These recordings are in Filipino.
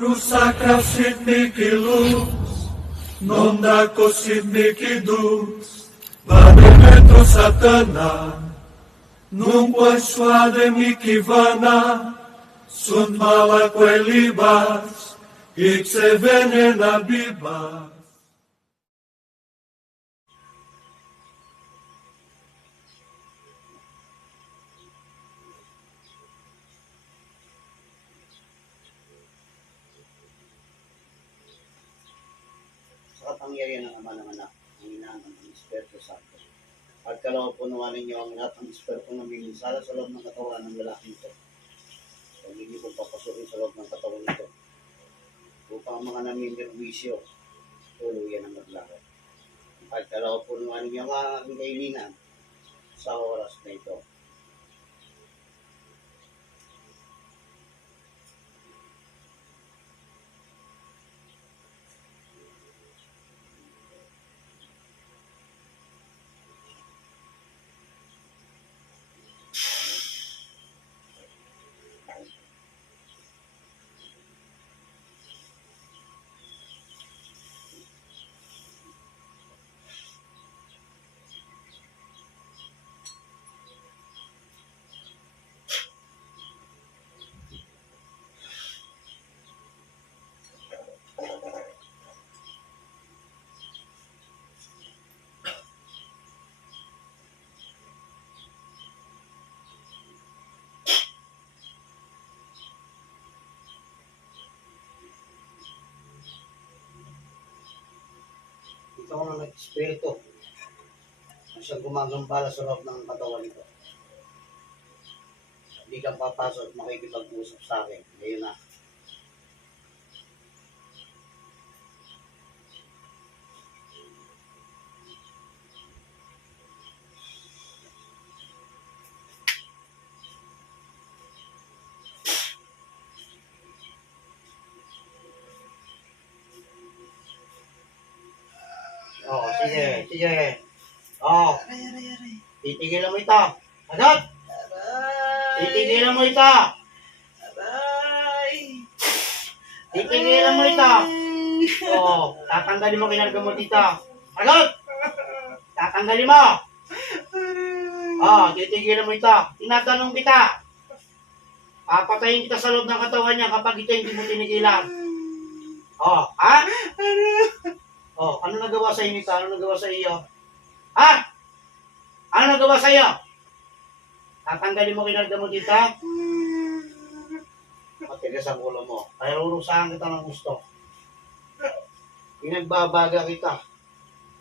Sacra luz, non da così dus, vade dentro Satana, non puoi suademi chi vana, sunt mala quelli bas, ich se venena bibas. Sa kapangyarihan ng Ama ng Anak, ng Ina ng Espiritu Santo. Pagkaloob punuan ninyo ang lahat ng Espiritu ng miminsala sa loob ng katawan ng lalaking ito. Huwag ninyo pong papasukin sa loob ng katawan nito. Upang ang mga namimirwisyo, tuluyan ang maglakad. Pagkaloob punuan ninyo ang aking kailingan sa oras na ito. Ito ang nag-espiritu na siyang gumagambala sa loob ng katawan nito. Hindi kang papasok at makikipag-usap sa akin. Ngayon na. Oh, sige, sige. Oh, titigilan mo ito. Agad! Titigilan mo ito. Titigilan mo ito. Oh, tatanggalin mo kinargamot dito. Agad! Tatanggalin mo. Oh, titigilan mo ito. Tinatanong kita. Papatayin kita sa loob ng katawan niya kapag ito hindi mo tinigilan. Oh, ha? Oh, ano nagawa sa inyo? Ano nagawa sa iyo? Ha? Ano nagawa sa iyo? Tatanggalin mo kinargamot dito? Matigas ang ulo mo. Kaya urusahan kita ng gusto. Pinagbabaga kita.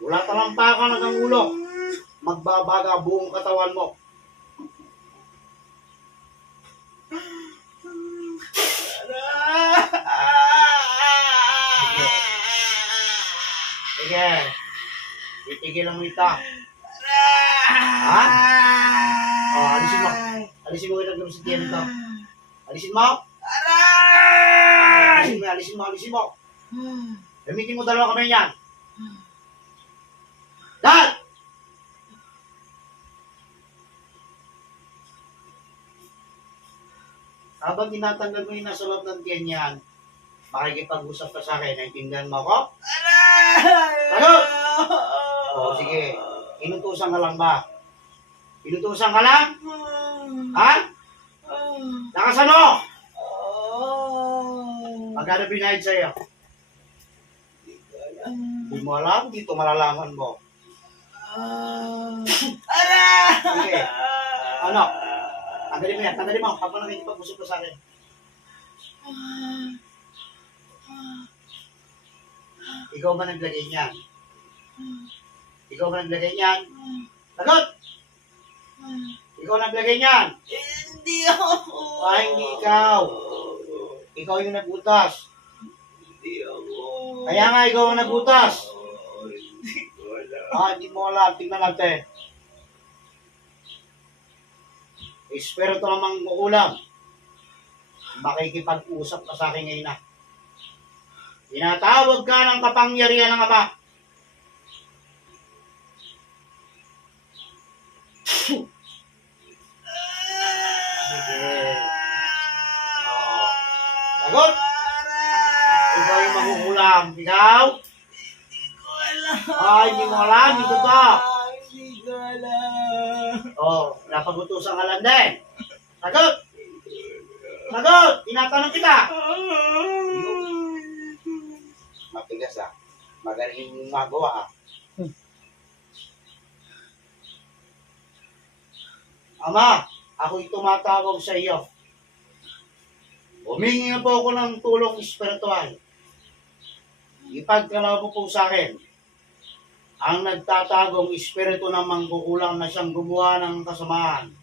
Wala talampakan ng ulo. Magbabaga buong katawan mo. Sige. Titigilan mo ito. Ha? Oh, alisin mo. Alisin mo yung nagdamo sa tiyan ito. Alisin mo. Alisin mo. Gamitin mo dalawa kamay niyan. Dad! Habang tinatanggal mo yung nasa loob ng tiyan niyan, makikipag-usap ka sa akin. Naintindihan mo ako? Ano? O, sige. Inutusan ka lang ba? Inutusan ka lang? Ha? Lakasan mo! Magkano binayad sa'yo? Hindi mo alam, dito malalaman mo. Sige. Ano? Tanggalin mo yan, tanggalin mo. Habang nakikipag-usap ka sa akin. Ikaw ba naglagay niyan? Ikaw ba naglagay niyan? Sagot! Ikaw naglagay niyan? Hindi ako. Hindi ikaw. Ikaw yung nagbutas. Hindi ako. Kaya nga ikaw ang nagbutas. Hindi ko alam. Hindi mo alam. Tingnan natin. Espiritu namang kukulam. Makikipag-usap ka sa akin ngayon na. Tinatawag ka ng kapangyarihan ng Ama. Sige. Sagot! alam. Ikaw? Ko alam. Ay, hindi mo alam. Ito to. Hindi ko alam. Oh, napagutusan ka lang din. Sagot! Sagot! Tinatanong kita. Matigas ah. Magaling yung magawa ah. Ama, ako'y tumatawag sa iyo. Humingi na po ako ng tulong espiritual. Ipagkalaw mo po sa akin ang nagtatagong espiritu ng mangkukulam na siyang gumawa ng kasamaan.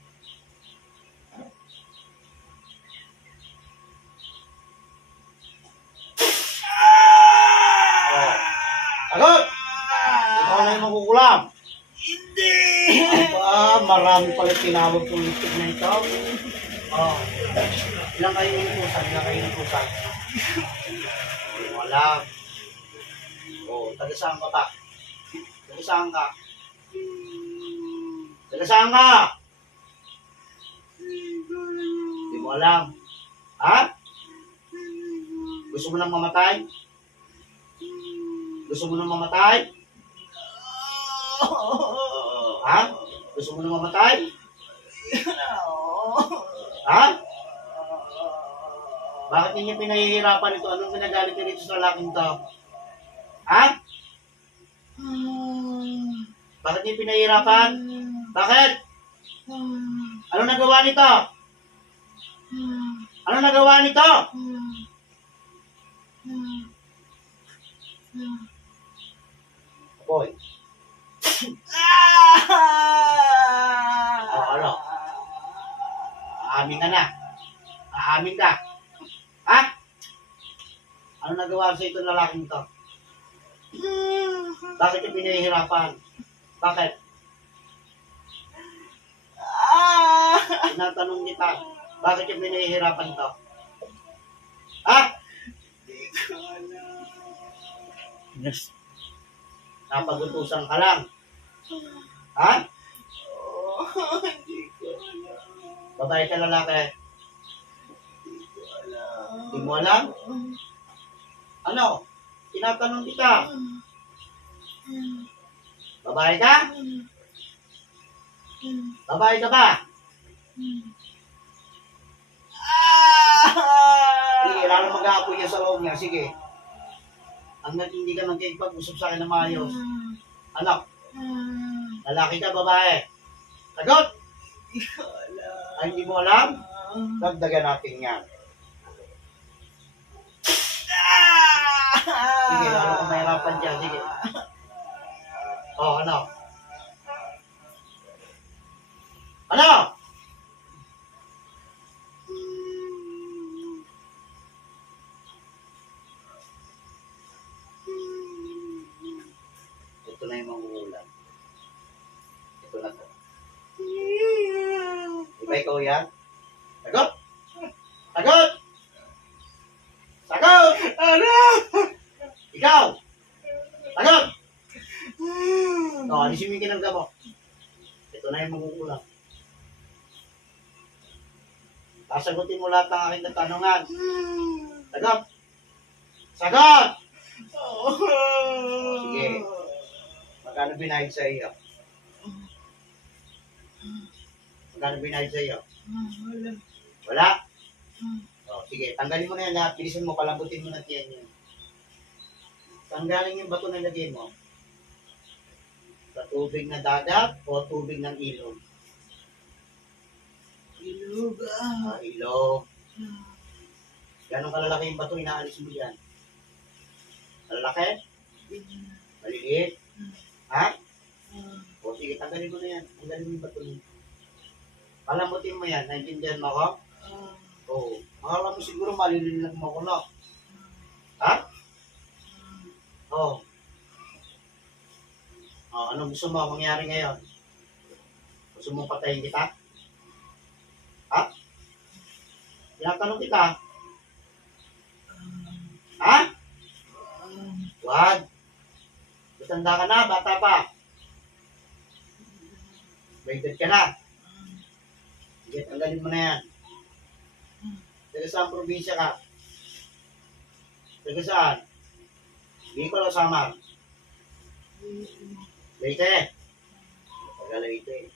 Oh. Sagot! Ikaw na yung mangkukulam. Hindi. Aba, marami pala tinawag kong itik na ito. Oh. Ilang kayo inutusan? Ilang kayo inutusan? Wala. Oh, taga saan ka pa? Taga saan ka? Taga saan ka? Hindi mo alam. Ha? Gusto mo nang mamatay? Gusto mo nang mamatay? Ha? Gusto mo nang mamatay? Ha? Bakit ninyo pinahihirapan ito? Anong pinagalit nyo dito sa laking to? Ha? Bakit niyo pinahihirapan? Bakit? Anong nagawa nito? Anong nagawa nito? Boy. Ano? Aamin ka na. Aamin ka. Ha? Ano nagawa sa itong lalaking to? Bakit yung pinahihirapan? Bakit? Tinatanong kita, bakit yung pinahihirapan to? Ha? Yes. Napagutusan ka lang. Ha? Babae ka lalaki? Hindi mo alam? Ano? Tinatanong kita. Babae ka? Babae ka ba? Sige, lalo mag-aapoy niya sa loob niya. Sige. Hanggang hindi ka magkikipag-usap sa akin na maayos. Anak, lalaki ka, babae? Sagot! Ay, hindi mo alam? Dagdagan natin yan. Sige, lalo kung mahirapan dyan. Sige. Oh, ano? Ano? Ito na yung manguulam. Ito na to. Di ba ikaw yan? Sagot! Sagot! Sagot! Ano? Ikaw! Sagot! O, alisin mo yung kinangga mo. Ito na yung mangukulang. Sasagutin mo lahat ng aking katanungan. Sagot! Sagot! Sige. Magkano binayad sa iyo? Magkano binayad sa iyo? Wala? O, sige, tanggalin mo na yan lahat. Bilisan mo, palambutin mo na tiyan yun. Tanggalin yung bato na lagay mo. Sa tubig na dagat o tubig ng ilog? Ilog. Ilog. Ganong kalalaki yung bato, inaalis mo yan? Malalaki? Maliliit? Ha? O sige, tanggalin mo na yan. Tanggalin mo yung bato niya. Palambutin mo yan. Naintindihan mo ako? Oo. Akala mo siguro malililang mo ako na. Ha? Oo. Oh, ano gusto mo mangyari ngayon? Gusto mo patayin kita? Ha? Tinatanong kita. Ha? Wag. Matanda ka na, bata pa. May edad ka na. Sige, tanggalin mo na yan. Taga saan probinsya ka? Taga saan? Bicol o Samar? Leyte. Taga Leyte.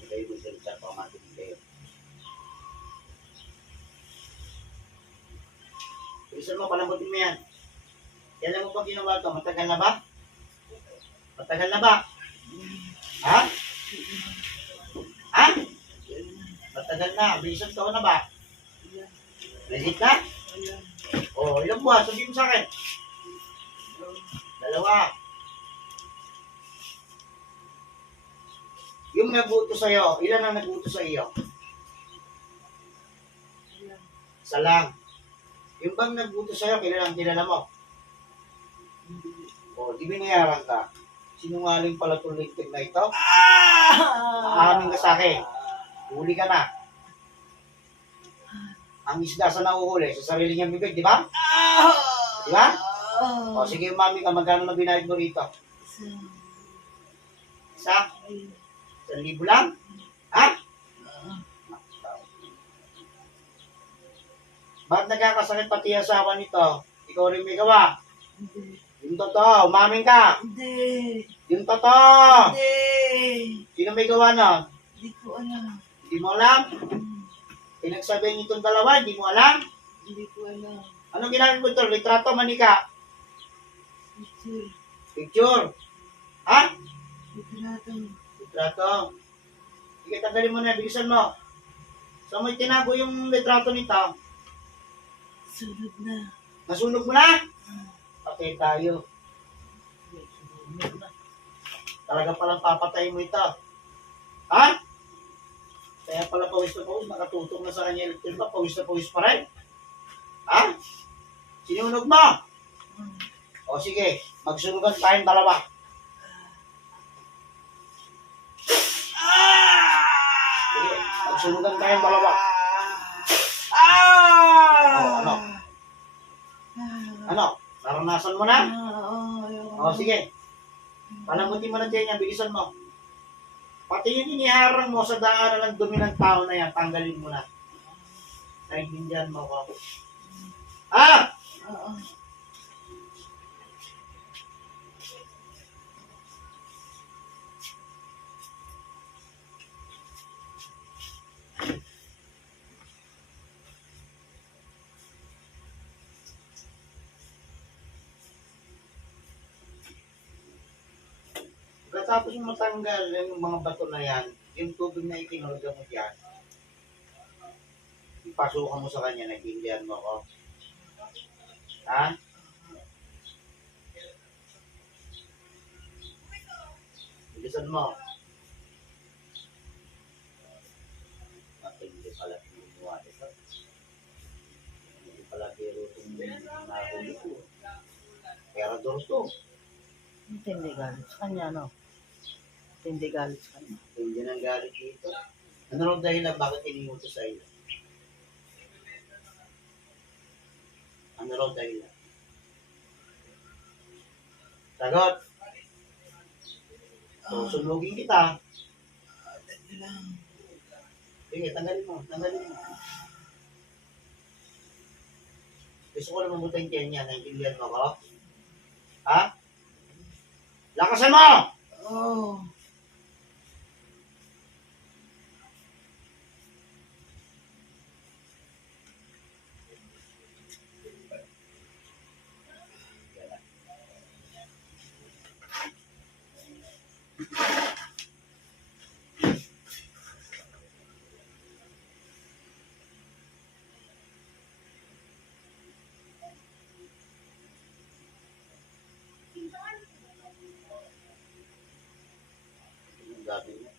Hindi kayo magsalita pa matin kayo. Bilisan mo, palambutin mo yan. Kailan mo pa ginawa ito? Matagal na ba? Matagal na ba? Ha? Ha? Matagal na. Bilisan taon na ba? Legit na? O, ilang buwan? Sabihin mo sa akin. 2. Yung nagbuto sa'yo, ilan ang nagbuto sa iyo? Isa lang. Yung bang nagbuto sa'yo, kilalang kilala mo? O, di binayaran ka. Sinungaling pala itong lintik na ito? Aamin ka sa akin. Huli ka na. Ang isda sa nauhuli, sa sarili niyang bibig, di ba? Di ba? O, sige, mami ka, magkano na binayad mo rito? Isa? 1,000 lang? Ha? Bakit nagkakasakit pati yung asawa nito? Ikaw rin may gawa. Yung totoo, umamin ka. Hindi. Yung totoo. Hindi. Sino may gawa nun? Hindi ko alam. Hindi mo alam? Pinagsabihin nitong dalawa, hindi mo alam? Hindi ko alam. Anong ginamit mo ito? Litrato, manika? Picture. Picture? Ha? Litrato. Litrato. Sige, tanggalin mo na, bilisan mo. Saan mo tinago yung litrato nito? Sunod na. Nasunog mo na? Patay tayo. Talaga palang papatayin mo ito. Ha? Kaya pala pawis na pawis, nakatutok na sa kanya electric ba? Pawis na pawis pa rin? Ha? Sinunog mo? O sige, magsunugan tayong dalawa. Sige, magsunugan tayong dalawa. O, ano? Ano? Naranasan mo na? O sige. Palamutin mo na dyan yan, bilisan mo. Pati yung iniharang mo sa daanan ng dumi ng tao na yan, tanggalin mo na. Naintindihan mo ko. Ah! Tapos yung matanggal yung mga bato na yan, yung tubig na ikinulga mo dyan, ipasukan mo sa kanya, nag-indian mo ko. Ha? Bilisan mo. Hindi pala pinuha ito. Hindi pala biro itong nahuli ko. Pero doon to. Hindi galit sa kanya, no? Hindi galit sa kanya. Hindi nang galit dito. Ano raw dahilan bakit iniutos sa iyo? Ano raw dahilan? Sagot! So, sunugin kita. Sige, tanggalin mo. Tanggalin mo. Gusto ko na mabuting kanya. Naintindihan mo ko? Ha? Lakasan mo! Oh. Ang gabi mo.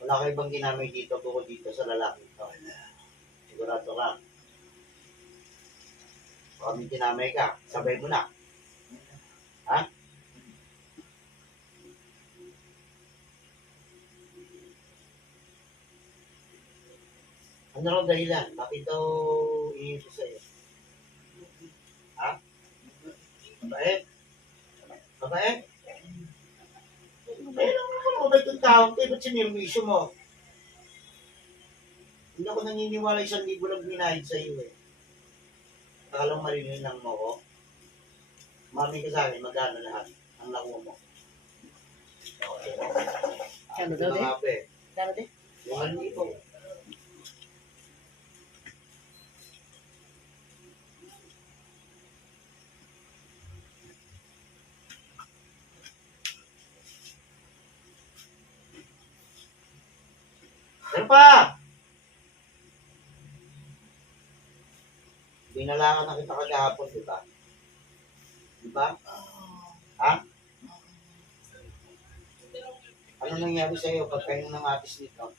Wala kayo bang ginamay dito bukod dito sa lalaki ito? Sigurado ka. Baka may ginamay ka. Sabay mo na. Ha? Ano raw dahilan? Bakit daw iiso sa'yo? Ha? Mabait? Mabait? Mabait lang ako. Mabait yung tao, eh, ba't sinirwisyo mo? Hindi ako naniniwala 1,000 lang binayad sa iyo eh. Akalang marininang mo ko. Mami ka sa akin, magkano lahat ang nakuha mo? Okay. Kano daw, de? Mga pe, Kano, de? 5,000. Ano pa? Binalangan na kita kagahapon, di ba? Di ba? Ha? Ano nangyari sa iyo pag kayo ng atis nito?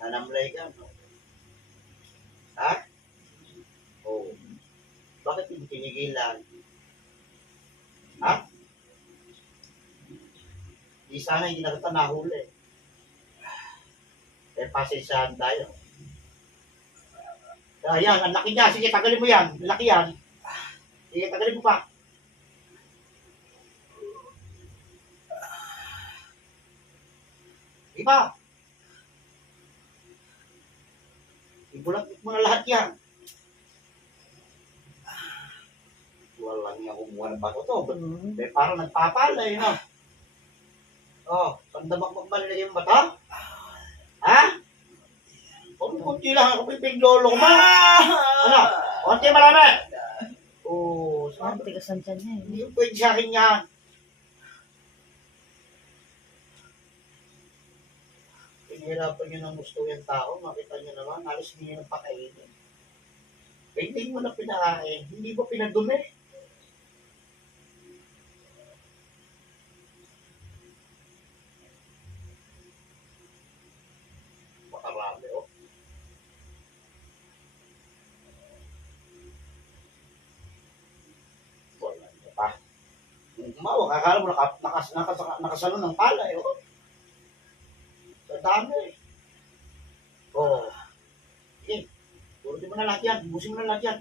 Nanamlay ka, no? Ha? Oo. Bakit hindi tinigilan? Ha? Di sana hindi na kita nahuli. Eh, pasensyahan tayo. Ayan, ang laki niya. Sige, tagalin mo yan. Ang laki yan. Sige, tagalin mo pa. Iba. Ibulagit mo na lahat yan. Walang nga kumuha ng bato to. Eh, parang nagpapalay, no? Oh, pandamak magmalala yung bata? Ha? Kunti lang ako pipiglolo ko ba? Ano? Kunti marami? Oo, Ang tigas ang tiyan niya, eh. hindi yung pwede sa akin yan. Pinihirapan nyo ng gusto yung tao, makita nyo naman, halos hindi nyo napakainin. Eh, hindi mo na pinakain, hindi mo pinadumi. Makarami, oh. Wala nyo pa. Umawa, kakala mo nakasalo ng pala, eh, oh. Sa dami, eh. Oh. Sige, turutin mo na lahat yan, busin mo na lahat yan.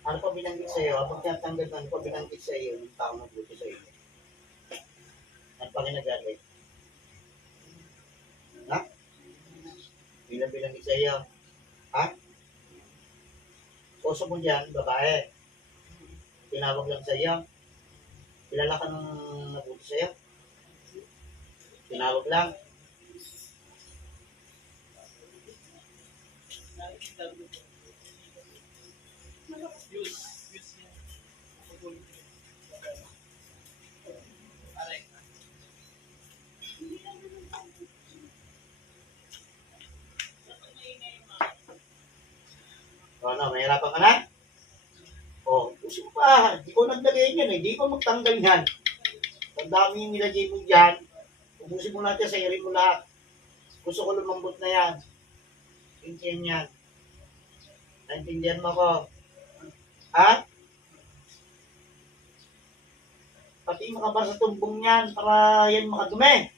Ano pa binanggit sa iyo? Habang tinatanggal na, ano pa binanggit sa iyo ng tao na buto sa iyo? Ano pa ginagalit? Ha? Bilang binanggit sa iyo? Ha? Puso mo dyan, babae. Tinawag lang sa iyo? Kilala ka ng nabuto sa iyo? Tinawag lang? O ano, mahirapan ka na? O, puso mo pa. Hindi ko naglagay yan eh. Hindi ko magtanggal yan. Ang dami yung nilagay mo dyan. Ubusin mo lahat yan, sayarin mo lahat. Gusto ko lumambot na yan. Intiyan yan. Naintindihan mo ko. Ha? Pati makabar sa tumbong yan para yan makadumi.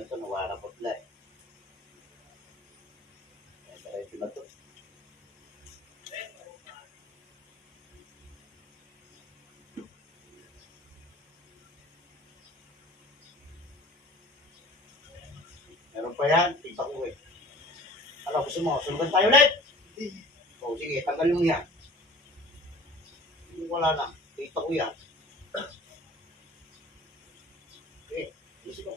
Yung ito, nawala po pala eh. Kaya diretso na to. Meron pa yan, tita ko eh. Ano, gusto mo? Sulugan tayo ulit? O, sige, tanggalin mo yan. Wala na, tita ko yan. Okay, gusto ko.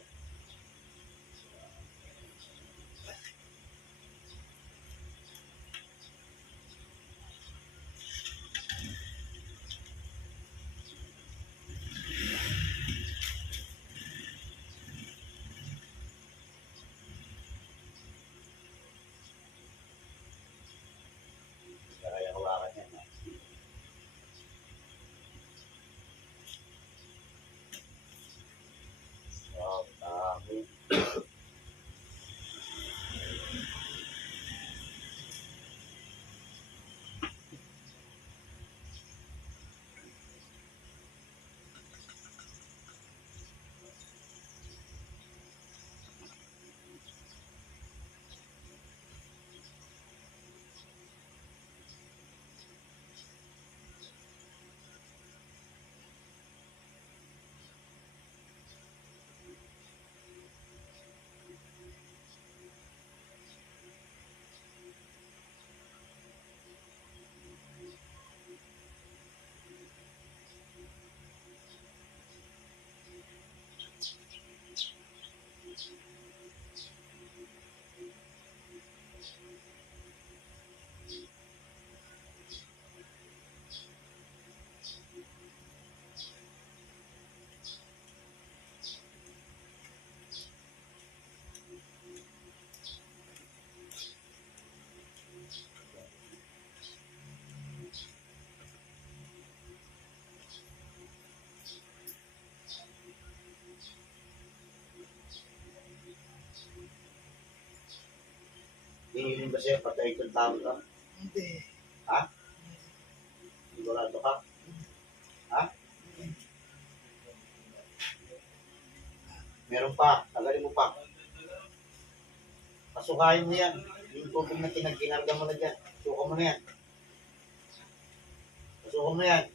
Kaya hawakan yan. Wow, dami. Hihilin ba sa'yo patay kung tao ka? Hindi. Ha? Sigurado ka? Ha? Meron pa, tagalin mo pa. Pasukayin mo yan. Yung tubig na kinarga mo na dyan. Suka mo na yan. Pasuka mo yan.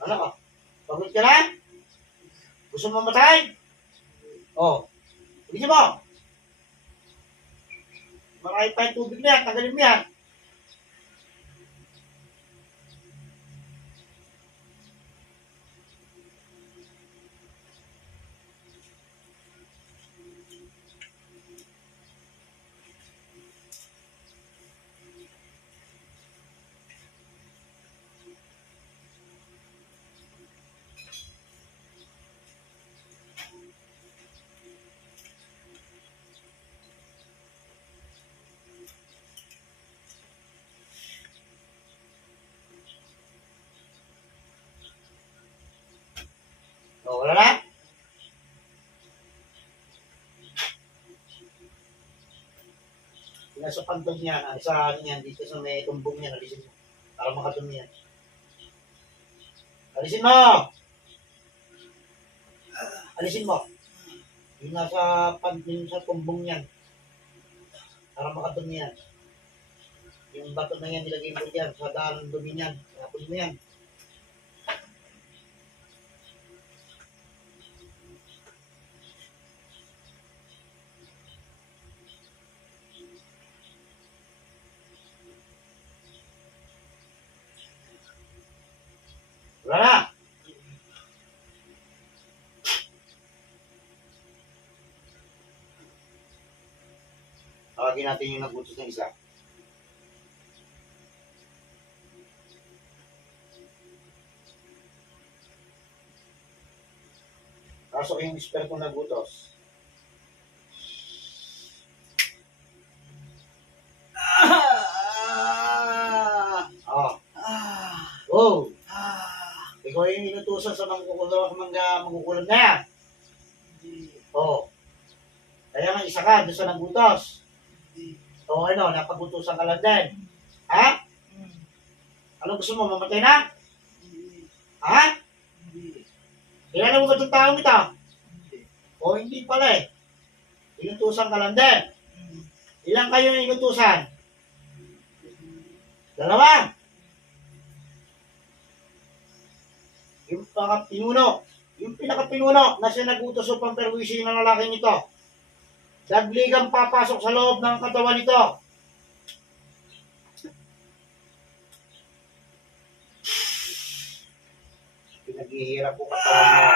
Ano ka? Pagod ka na? Gusto mo mamatay? Oh. Bilisan mo. Marami pa yung tubig na yan. Tagalin mo yan. Oh, wala na? Nasa pantog niya, sa ano niyan, dito sa may tumbong niya, alisin mo. Para makadumi yan. Alisin mo! Alisin mo. Yung nasa, yung sa tumbong niyan. Para makadumi yan. Yung bato na yan, nilagay mo dyan, sa daan ng dumi niyan. Tapos mo yan. Wala na! Tawagin natin yung nagutos ng isa. Pasok yung ekspertong nagutos. Oh. Oh. Ikaw yung inutusan sa mangkukulam na yan. Oh. Kaya nga isa ka doon sa nagutos. So ano, napagutusan ka lang din. Ha? Ano gusto mo? Mamatay na? Ha? Kailan mo ba itong taong ito? O hindi pala eh. Inutusan ka lang din. Ilang kayo yung inutusan? Dalawa. Yung pinaka-pinuno na siya nagutos upang perwisin ng lalaking ito. Dagligang papasok sa loob ng katawan nito. Pinaghihirap po katawan mo.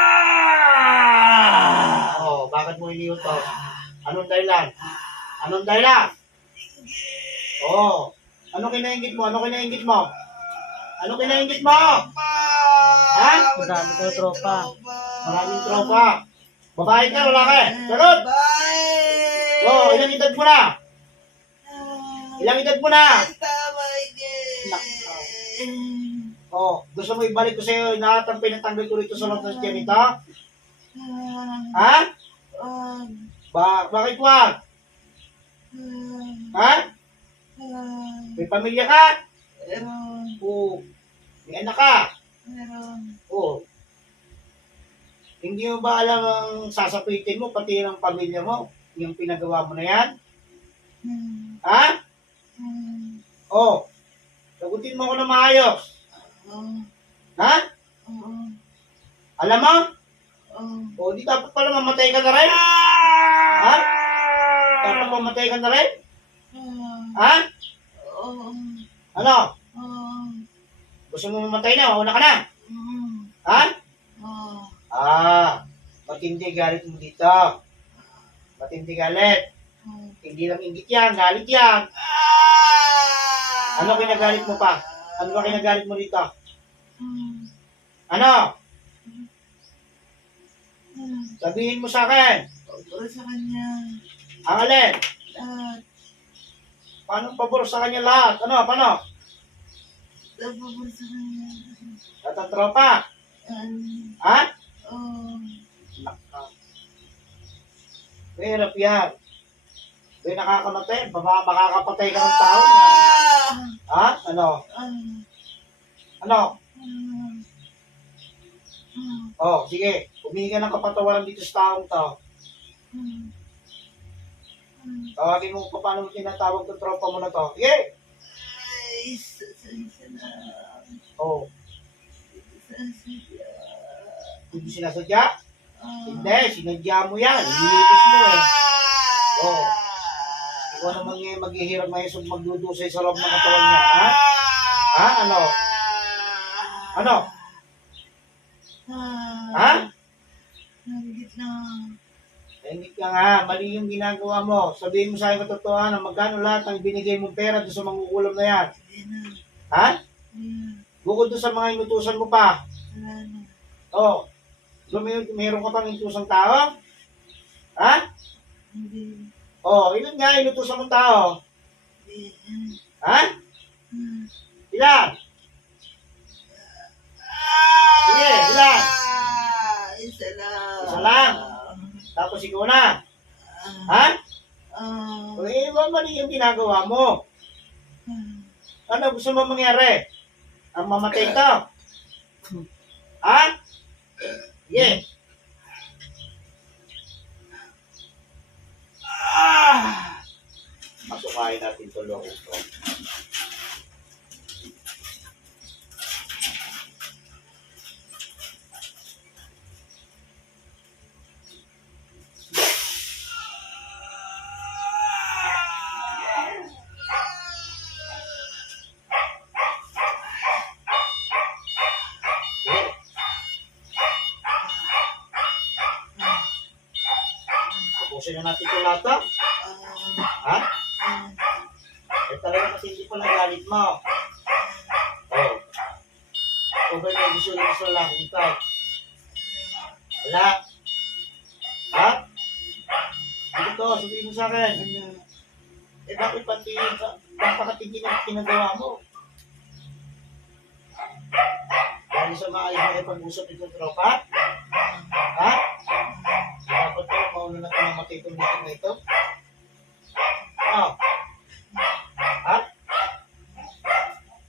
Oh, bakit mo iniutos? Anong dahilan? Anong dahilan? Oh, ano kinaingit mo? Ano kinaingit mo? Ano kinaingit mo? Ha? Marami daw tropa. Maraming tropa. Babae ka, wala ka eh. Sagot! Oh, ilang edad mo na? Ilang edad mo na? Oh, gusto mo ibalik ko sa'yo lahat ang pinatanggal ko rito sa loob ng tiyan nito? Ha? Bakit wag? Ha? May pamilya ka? Oo. May anak ka? Oo. Hindi mo ba alam ang sasapitin mo, pati ng pamilya mo, yung pinagawa mo na yan? Ha? Oo. Sagutin mo ko na maayos. Ha? Alam mo? O, di dapat pala mamatay ka na rin? Ha? Dapat mamatay ka na rin? Ha? Ano? Gusto mo mamatay na? Mauna ka na? Ha? Matindi galit mo dito. Matindi galit. Hindi lang inggit yan, galit yan. Ano kinagalit mo pa? Ano ba kinagalit mo dito? Ano? Sabihin mo sa akin. Pabor sa kanya. Ang alin? Lahat. Paano pabor sa kanya lahat? Ano? Paano? Pabor sa kanya. Lahat ang tropa? Ha? Oh. Mahirap yan. May nakakamatay. Makakapatay ka ng tao na. Ha? Ano? Ano? Oh, sige. Humingi ka ng kapatawaran dito sa taong to. Tawagin mo pa paano mo tinatawag ng tropa mo na to. Sige! Ay, sasensya na. Oh, Sasensya. hindi sinasadya? Hindi, sinadya mo yan. Hinilitis mo eh. Oh. Ikaw naman ngayon maghihirap ngayon magdudusay sa loob ng katawan niya, ha? Ha? Ano? Ano? Ha? Nanggit lang. Tahimik ka nga, mali yung ginagawa mo. Sabihin mo sa akin katotohanan, magkano lahat ang binigay mong pera doon sa mangkukulam na yan? Hindi na. Ha? Hindi. Bukod doon sa mga inutusan mo pa. Wala na. Oh. So, meron ka pang inutusang tao? Ha? Hindi. Oh, ilan nga inutusan mong tao? Hindi. Ha? Ilan? Sige, ilan? Isa lang. Isa lang. Tapos ikaw na. Ha? Eh, mali yung ginagawa mo. Ano gusto mo mangyari? Ang mamatay ka? Ha? Yes. Masukain natin ito loob. Tapusin na natin itong lahat, ha? Eh talaga kasi hindi pa nagalit mo. Oh. Kung ba may gusto na gusto lang ikaw? Wala. Ha? Dito, sabihin mo sa akin. Eh bakit pati napakatigil ang pinagawa mo? Dahil sa maayos na ipag-usap itong tropa? Ha? Dapat ko, mauna na kamamatay itong meeting na ito? Oh. Ha?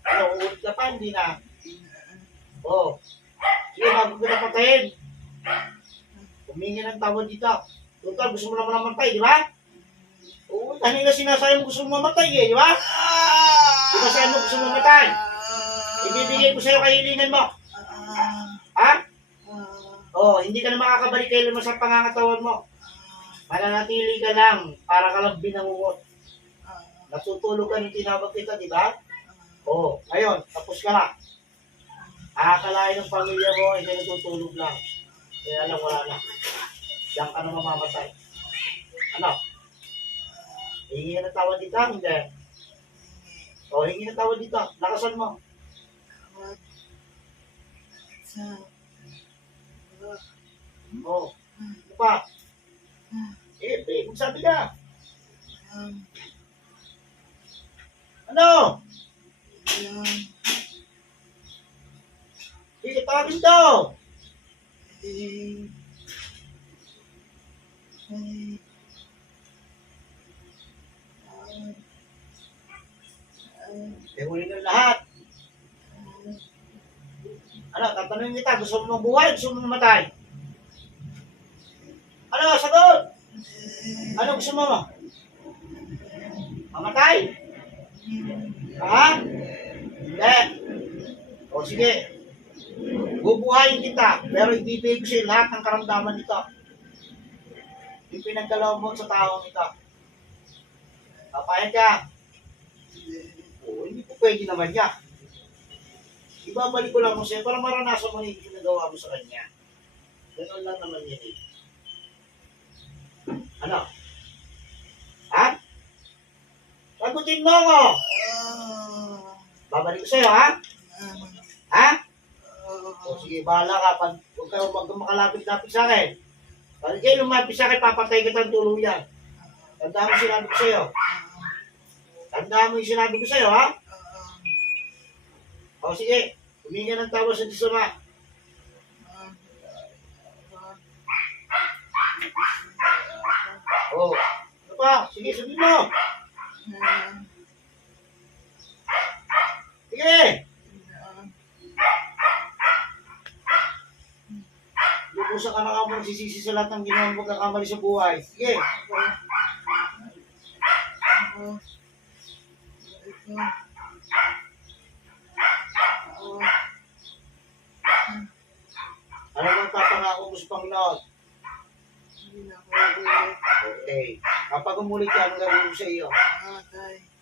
Ano, uulit ka pa? Hindi na. Oh. Sige, bago ko na patayin. Humingi ng tawad dito. Total, gusto mo naman namatay, di ba? Oo, kanina sinasabi mo gusto mo mamatay eh, di ba? Di ba sa'yo mo gusto mo mamatay? Ibibigay ko sa'yo kahilingan mo. Ha? Oh, hindi ka na makakabalik kailan mo sa pangangatawan mo. Mananatili ka lang para ka lang binangungot. Natutulog ka nung tinawag kita, di ba? Oh, ngayon, tapos ka na. Akalain ng pamilya mo, hindi natutulog lang. Kaya lang wala na. Diyan ka na mamamatay. Ano? Hingi na tawad dito, hindi. O, hingi na tawad dito. Lakasan mo. O, ano pa? Magsabi ka. Ano? Sige, tawagin to. Huli ng lahat. Ano, tatanungin kita, gusto mo mabuhay, gusto mo mamatay? Ano, sagot? Ano gusto mo? Mamatay? Ha? Hindi. O sige. Bubuhayin kita, pero ibibigay ko sa'yo lahat ng karamdaman nito. Yung pinagdalaw mo sa taong ito. Papayag ka. O, hindi po pwede naman niya. Ibabalik ko lang mo sa'yo para maranasan mo yung ginagawa mo sa kanya. Ganun lang naman yan eh. Ano? Ha? Sagutin mo ako! Babalik ko sa'yo, ha? Ha? O sige, bahala ka. Huwag ka makalapit-lapit sa akin. Pag kayo lumapit sa akin, papatay kita ng tuluyan. Tandaan mo yung sinabi ko sa'yo. Tandaan mo yung sinabi ko sa'yo, ha? O sige, humingi ng tawa sa Diyos na. O, ano pa? Sige, sabihin mo. Sige. Lubusan ka na ka mo nagsisisi sa lahat ng ginawa mo kakamali sa buhay. Sige. Ano bang papangako mo sa Panginoon? Okay. Kapag umulit ka, anong gagawin mo sa iyo?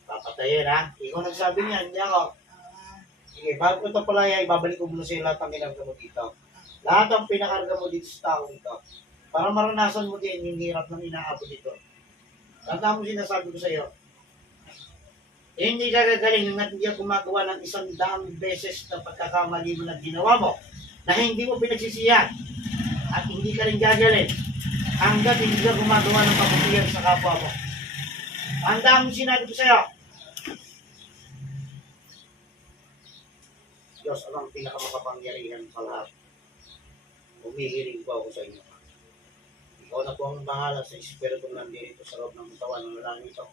Papatayin, ha? Ikaw nagsabi niyan, hindi ako. Sige, bago ko ito palaya, ibabalik ko muna sa iyo lahat ng ginagawa mo dito. Lahat ng pinakarga mo dito sa taong ito. Para maranasan mo din yung hirap ng inaabot dito. Tanda mo sinasabi ko sa iyo. Hindi ka gagaling hanggat hindi ka gumagawa ng 100 beses na pagkakamali mo na ginawa mo na hindi mo pinagsisiyan at hindi ka rin gagaling hanggat hindi ka gumagawa ng kabutihan sa kapwa mo. Tanda mo sinabi ko sa iyo. Diyos, ang pinakamakapangyarihan sa lahat. Umihiling po ako sa inyo. Ikaw na po ang bahala sa espiritu ng nandito sa loob ng katawan ng lalaki ito.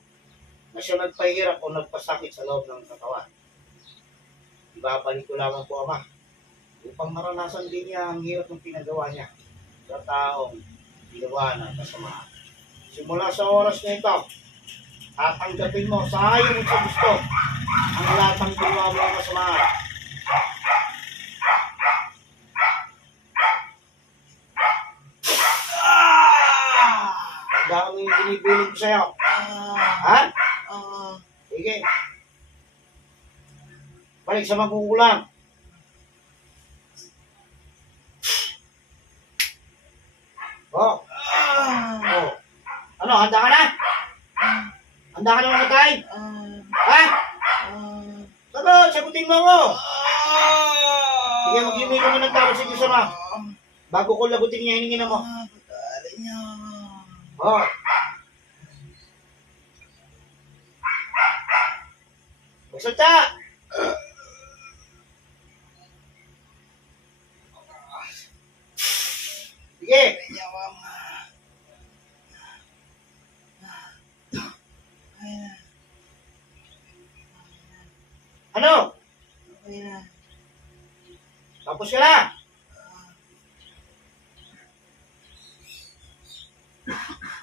Na siya nagpahirap o nagpasakit sa loob ng katawan. Ibabalik ko lamang po, Ama, upang maranasan din niya ang hirap ng pinagawa niya sa taong ginawa ng kasamaan. Simula sa oras na ito, tatanggapin mo sa ayaw mo sa gusto ang lahat ng ginawa mo ng kasamaan. Ang dami yung binibiling ko sa'yo. Ha? Sige. Balik sa magkukulang. Oh. Ano, handa ka na? Handa ka na mamatay? Ha? Sagutin mo ako. Sige, mag-imi ka mo ng tawag sa Diyos Ama. Bago ko lagutin niya, hiningin mo. Patarin niya. Oh. Magsalta! Sige! Niya, mama. Okay na. Ano? Okay na. Tapos ka na!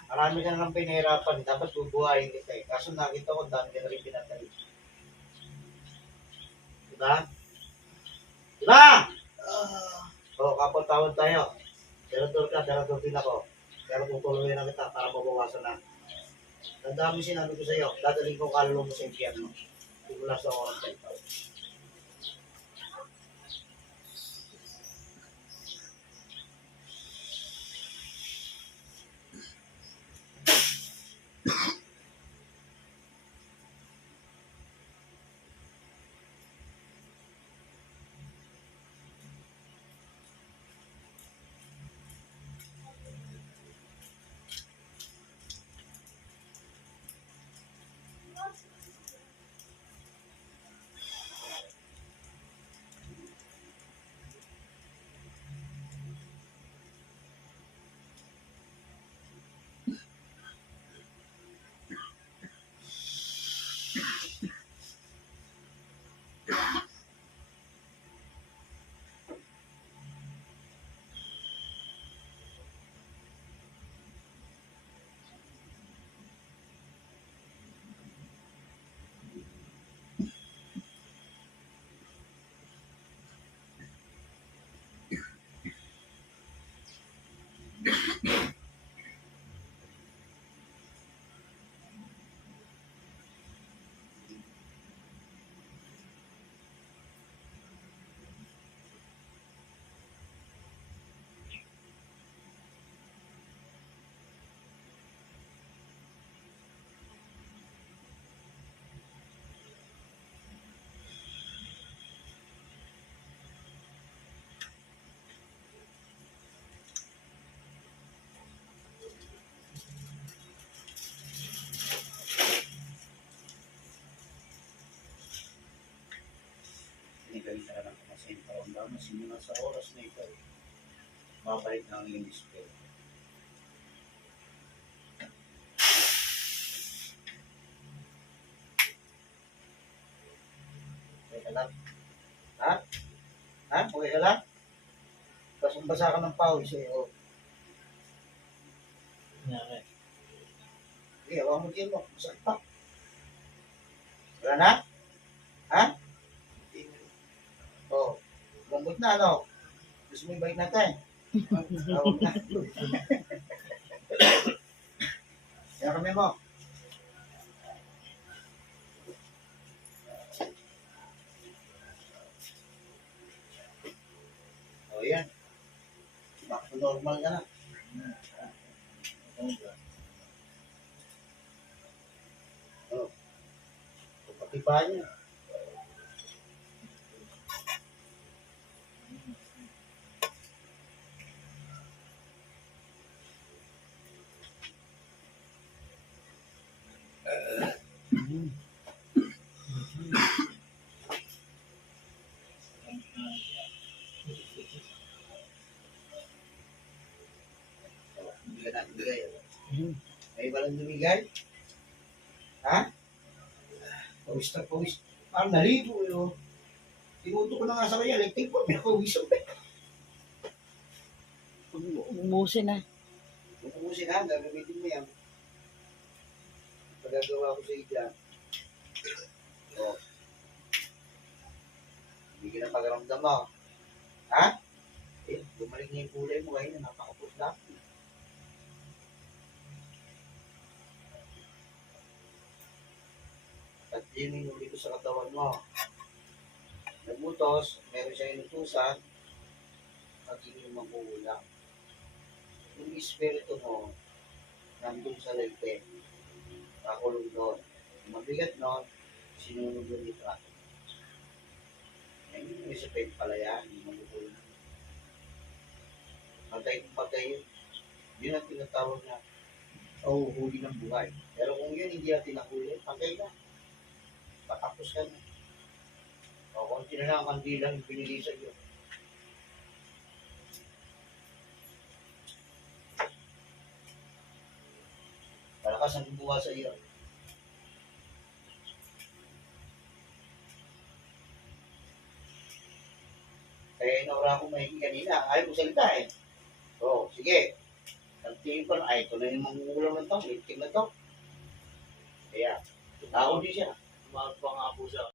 Marami ka nang pinahirapan. Dapat bubuhayin kita eh. Kaso nakita ko, dami ka na rin pinatay. Diba? Diba? Oo, kapag-tawad tayo. Darador ka, darador din ako. Pero tutuloy na kita para mabawasan na. Tandaan mo sinabi ko sa'yo, dadaling ko kaluluwa mo sa impyerno. Simula sa oras ng tao. Pinagalitan ka ng kamasayang taon daw na simula sa oras na ito, babalik na ang iyong espiritu. Okay ka lang? Ha? Ha? Okay ka lang? Basang-basa ka ng pawis eh. Oh. Nangyari. Sige, awang mo din mo. Masakit pa. Wala na? Ha? Oh. Lambot na, ano? Gusto mo ibalik natin? Awang na. Kaya kami mo. O yan. Back to normal ka na. Oh. Pati pa niya. Bigyan natin bigay. May balang lumigay? Ha? Pawis na pawis. Parang naligo yun. Tinuto ko na nga sa kanya. Electric po. Pinapawis ako. Umusin na. Pupumusin ha. Gagamitin mo yan. Pagagawa ko sa iya. O. Hindi ka na pagaramdam mo. Ha? Eh, bumalik na yung kulay mo. Kaya napakapos lang. At yun yung uli ko sa katawan mo. Nagbutos, meron siya inutusan, magiging magkukulang. Yung espiritu mo, nandun sa lente. Kakulong doon. Mabigat noon, sinunod yung litrato. Ngayon yung isipin pala yan, yung magugulo na. Patay yun. Yun ang tinatawag na huli ng buhay. Pero kung yun hindi natin nahuli, patay na. Patapos ka na. O kung sino na ang kandila yung pinili sa iyo. Malakas ang bubuha sa iyo. Kaya inaura ko mahigit kanina. Ayaw ko salita eh. O, sige. Nagtingin ko na, ay, ito na yung mangulang ng tao. Itim na to. Kaya, tao din siya. Tumawag pa nga po siya.